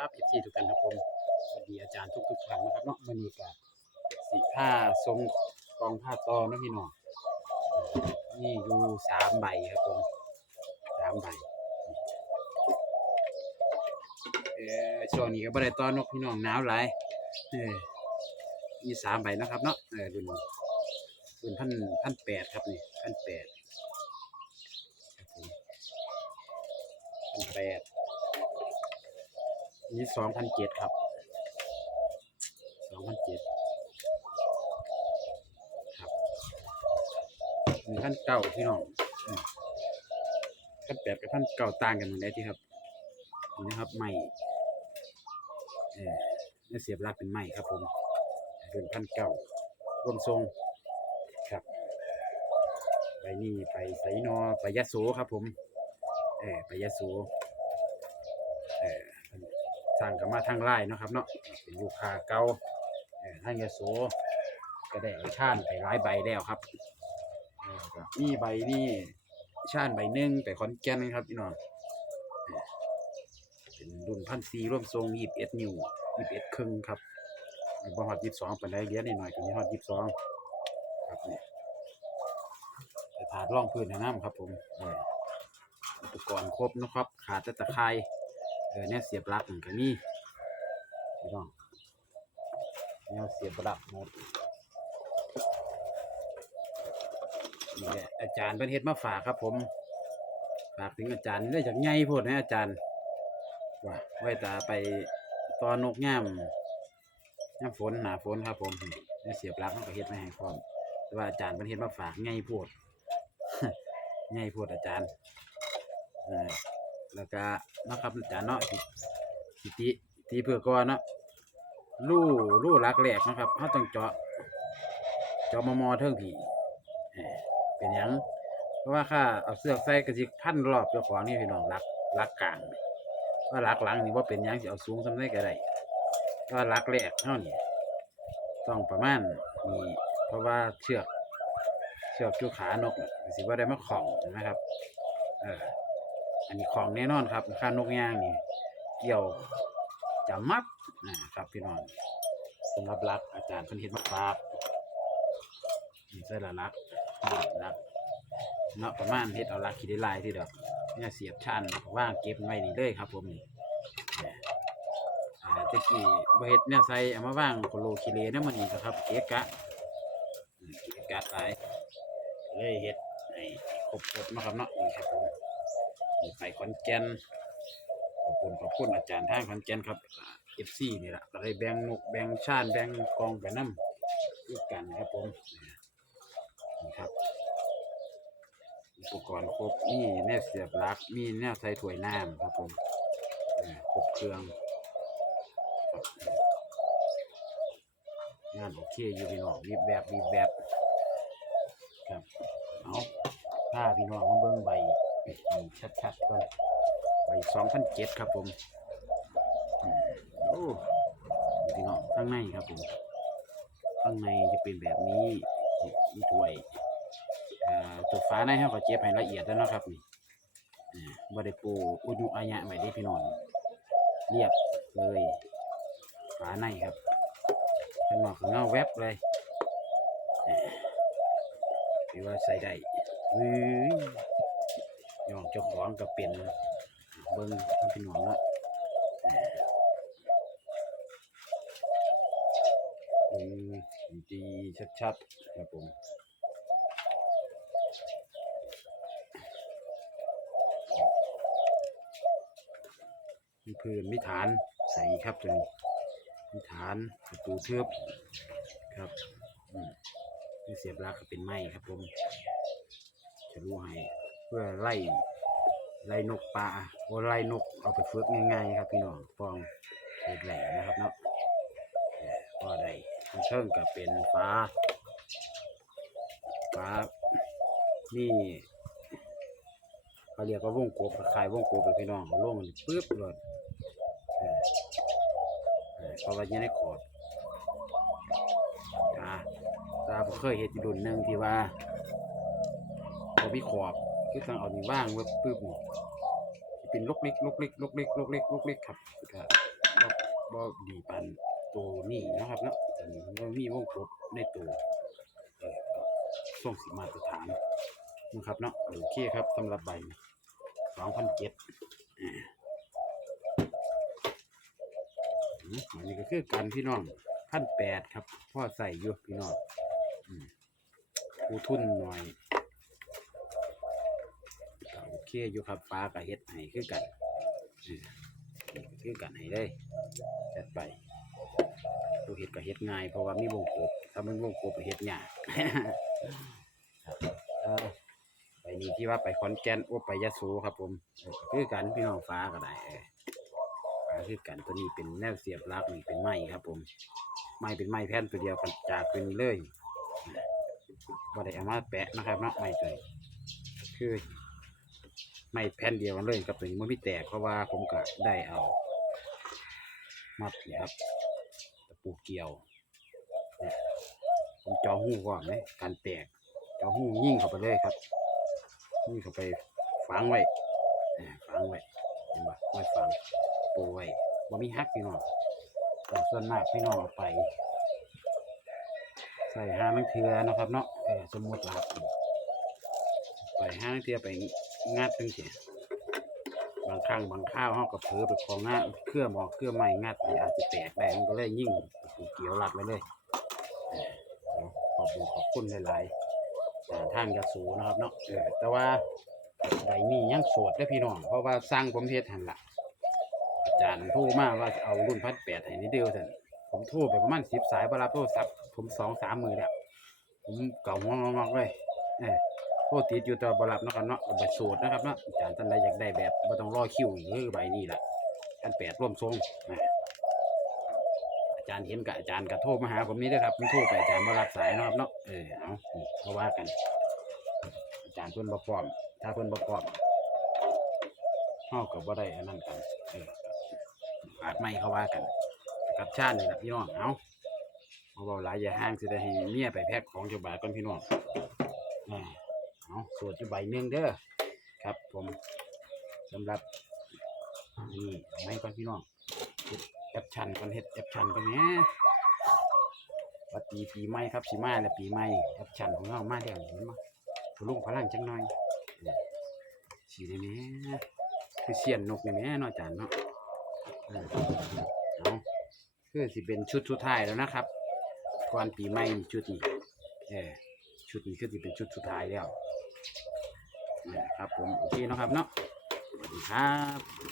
ครับอีซีทุกท่านครับผมสวัสดีอาจารย์ทุกทุกท่านนะครับเนาะวันนี้ก็สีผ้าทรงกองผ้าตอนะพี่น้องนี่อยู่สามใบครับผมสามใบเออช่วงนี้ก็บ่ได้ตอนนกพี่น้องหนาวหลายเออมีสามใบนะครับเนาะเออรุ่นรุ่นพันพันแปดครับนี่พันแปดครับผมพันแปด นี่สองพันเจ็ดครับสองพันเจ็ดครับมีพันเก้าพี่น้องพันแปดกับพันเก้าต่างกันตรงไหนที่ครับนี่นะครับใหม่เออเนี่ยเสียบลักเป็นใหม่ครับผมเป็นพันเก้ารวมทรงครับ ไปนี่ไปไสนอไปยะโสครับผมเออไปยะโส ทางกับมาทางไล่นาะครับเนาะเป็นลูกค้าเก่าเอ่อทางยโสก็ได้เอาชานไปหลายใบแล้วครับเอ่ใบนี่ชานใบหนึ่งแต่ขอนแก่นครับพี่น้องเอ่อเป็นรุ่นพันซีร่วมทรงยีบเอ็ดนิ้วยีบเอ็ดครึ่งครับบ่ฮอดยี่สิบสองเป็นได้เลี้ยนหน่อยถึงฮอดยี่สิบสองครับเนี่ยแต่ถาดร่องพื้นแนะน้ำครับผมอุปกรณ์ครบนะครับ ขาดแต่ตะไคร้ เออเนี่ยเสียบลักมันก็มีพี่น้องเนี่ยเสียบลักหมดนี่แหละอาจารย์เพิ่นเฮ็ดมาฝากครับ ผม ฝากถึงอาจารย์ได้จากใหญ่โพดนะอาจารย์ว่าไว้ตาไปตอนนกย่ามย่ามฝนหนาฝนครับ ผมเนี่ยเสียบลักมันก็เฮ็ดมาให้พร้อมแต่ว่าอาจารย์เพิ่นเฮ็ดมาฝากใหญ่โพดใหญ่โพดอาจารย์เออ แล้วก็นะครับอาจารย์เนาะสิติตีเพื่อก่อนเนาะรูรูรักแหลกนะครับเขาต้องเจาะเจาะมอมอเทิงผีเป็นยังเพราะว่าข้าเอาเสื้อใส่กระสิกพันรอบเจ้าของนี่พี่น้องรักรักกลางว่ารักหลังนี่ว่าเป็นยังสิเอาสูงสำได้ก็ได้ว่ารักแหลกเท่านี้ต้องประมาณนี้เพราะว่าเชือกเชือกจูขานกน่ะสิว่าได้มาของนะครับ เออ อันนี้ของแน่นอนครับค่านกย่างนี่เกี่ยวจะมัดนะครับพี่น้องสำหรับรักอาจารย์เพิ่นเฮ็ดมาฝากนี่ใส่ละรักรักเนาะประมาณเฮ็ดเอารักขี้ได้ลายที่ดอกเนี่ยเสียบชั้นว่างเก็บไว้นี่เลยครับผมนี่เนี่ยอ่าตะกี้บเฮ็ดเนี่ยใส่เอามาว่างโคโลคิเลนี่ยมันนี่ครับเกะกะเกะกะหลายเลยเฮ็ดให้ครบหมดนะครับเนาะนี่ครับผม ไปขอนแก่นขอบคุณขอบคุณอาจารย์ทางขอนแก่นครับเอฟซีนี่แหละก็ได้แบ่งนกแบ่งชาติแบ่งกองไปน้ำด้วยกันครับผมนี่ครับอุปกรณ์ครบมีแนวเสียบลัก มีแนวใส่ถ้วยน้ำครับผมครบเครื่องงานโอเคอยู่พี่น้องรีบแบบรีบแบบครับเอาถ้าพี่น้องมาเบิ่งใบ ให้ชัดๆก่อนใบสองพันเจ็ดครับผมอืมโอ้พี่น้องข้างในครับผมข้างในจะเป็นแบบนี้นี่มีถ้วยอ่าตัวฟ้าในเขาก็เจ็บให้ละเอียดแล้วเนาะครับนี่อ่าบริปูอุยุอายะไว้ได้พี่น้องเรียบเลยฝาในครับข้างนอกข้าแวบเลยอ่าถือว่าใส่ได้เฮ้ย ยองเจ้าของก็เป็นเบิ้งให้พี่น้องละอืมดีชัดๆครับผมมีพื้นมีฐานใส่ครับตัวนี้มีฐานประตูเทือบครับอืมมีเสียบลักก็เป็นไม้ครับผมจะรู้ให้ เพื่อไล่ไล่นกป่าโอไล่นกเอาไปฝึกง่ายๆครับพี่น้องฟองเห็ดแหล่นะครับเนาะเอ่อพอได้เชิงกับเป็นฟ้าฟ้านี่เขาเรียกว่าวงกบคลายวงกบเลยพี่น้องเอาลงมันปึ๊บเลยเออเอเพราะว่าอยังได้ขอดตาตาผมเคยเห็นรุ่นหนึ่งที่ว่าพอมีขอบ คือต้องเอานี่ว่างไว้ปึ๊บนี่เป็นลูกเล็กลูกเล็กลูกเล็กลูกเล็กลูกเล็กครับสุดท้ายบ่ดีปานตัวนี้นะครับเนาะแต่มันมีวงกลบในตัวเออส่งสิมาตรฐานนะครับเนาะโอเคครับสำหรับใบสองพันเจ็ดอันนี้ก็คือกันพี่น้องพันแปดครับพ่อใส่อยู่พี่น้องผู้ทุนหน่อย เคอยู่ครับฟ้ากับเฮ็ดให้คือกันคือกันให้ได้จัดไปผู้เฮ็ดก็เฮ็ดง่ายเพราะว่ามีวงกบถ้ามันวงกบก็เฮ็ดยากไปนี่ที่ว่าไปขอนแกนโอ้ไปยะโสครับ ผมคือกันพี่น้องฟ้าก็ได้ฟ้าคือกันตัวนี้เป็นแนวเสียบลักนี่เป็นไม้ครับ ผมไม้เป็นไม้แผ่นตัวเดียวกันจากเป็นเลยบ่ได้เอามาแปะนะครับเนาะไม้ตัวคือ ไม้แผ่นเดียวกันเลยกับตัวนี้มันไม่แตกเพราะว่าผมก็ได้เอามัดเนี่ยครับตะปูเกี่ยวเนี่ยผมจอหูก่อนไหมการแตกจอหูยิ่งเข้าไปเลยครับยิ่งเข้าไปฝังไว้ฝังไว้เห็นปะไว้ฝังปูไว้บ่มีฮักพี่น้องแต่ส่วนมากพี่น้องเอาไป ใส่ห้านังเทือนะครับเนาะสมมติว่าไปห้านังเทือไป งัดตั้งเสียบางครั้งบางข้าวห้องกับเผือไปของงาเครื่องหมอเครื่องใหม่งัดเนี่ยอาจจะแตกแดงก็เลยยิ่งเกี่ยวรัดไว้เลยเออเอาขอบคุณขอบคุณหลายๆแต่ทางจะสูนะครับเนาะแต่ว่าใบนี้ยังโสดได้พี่น้อง เพราะว่าสร้างผมเฮ็ดหันละอาจารย์โทรมาว่าจะเอารุ่นพัดแปดให้นิดเดียวเถอะผมโทรไปประมาณสิบสายบรับโทรศัพท์ผมสองสามมือแล้วผมเก่าหัวงอกๆเลยเออ โทรติดอยู่ต่บรับนะครับเนาะแบบสูตรนะครับเนาะอาจารย์ท่านใดอยากได้แบบไม่ต้องรอคิวอีกคือใบนี้แหละพันแปดร่วมทรงนะอาจารย์เห็นกับอาจารย์ก็โทรมาหาผมนี่ด้วยครับผมโทรไปอาจารย์บรับสายนะครับเนาะเออเอานี่เขาว่ากัน อาจารย์เพิ่นบ่พร้อมถ้าเพิ่นบ่พร้อมเฮากับว่าได้อันนั้นกันเอออาจไม่เขาว่ากัน กับชาตินี่แหละพี่น้องเอาเอาเบาหลายอย่าห้างสิได้ให้เมียไปแพ็คของจุบาทก่อนพี่น้องอ่า เอาสวดจุใบหนึ่งเด้อครับ ผมสำหรับนี่เอาไม่ก่อนพี่น้องเฮ็ดแอปชันก่อนเฮ็ดแอปชันก่อนแนี้วัดปีปีใหม่ครับสีมาแล้วปีใหม่แอปชันของเรามาแล้วเห็นมั้ยพลุงพลังจังหน่อยเนี่ยสีได้แหมคือเสียนนกนี่แม่นอจารย์เนาะเออเอาคือสิเป็นชุดสุดท้ายแล้วนะครับ ก่อนปีใหม่ชุดนี้เออชุดนี้คือสิเป็นชุดสุดท้ายแล้ว ครับผมโอเคเนาะครับเนาะสวัสดีครับ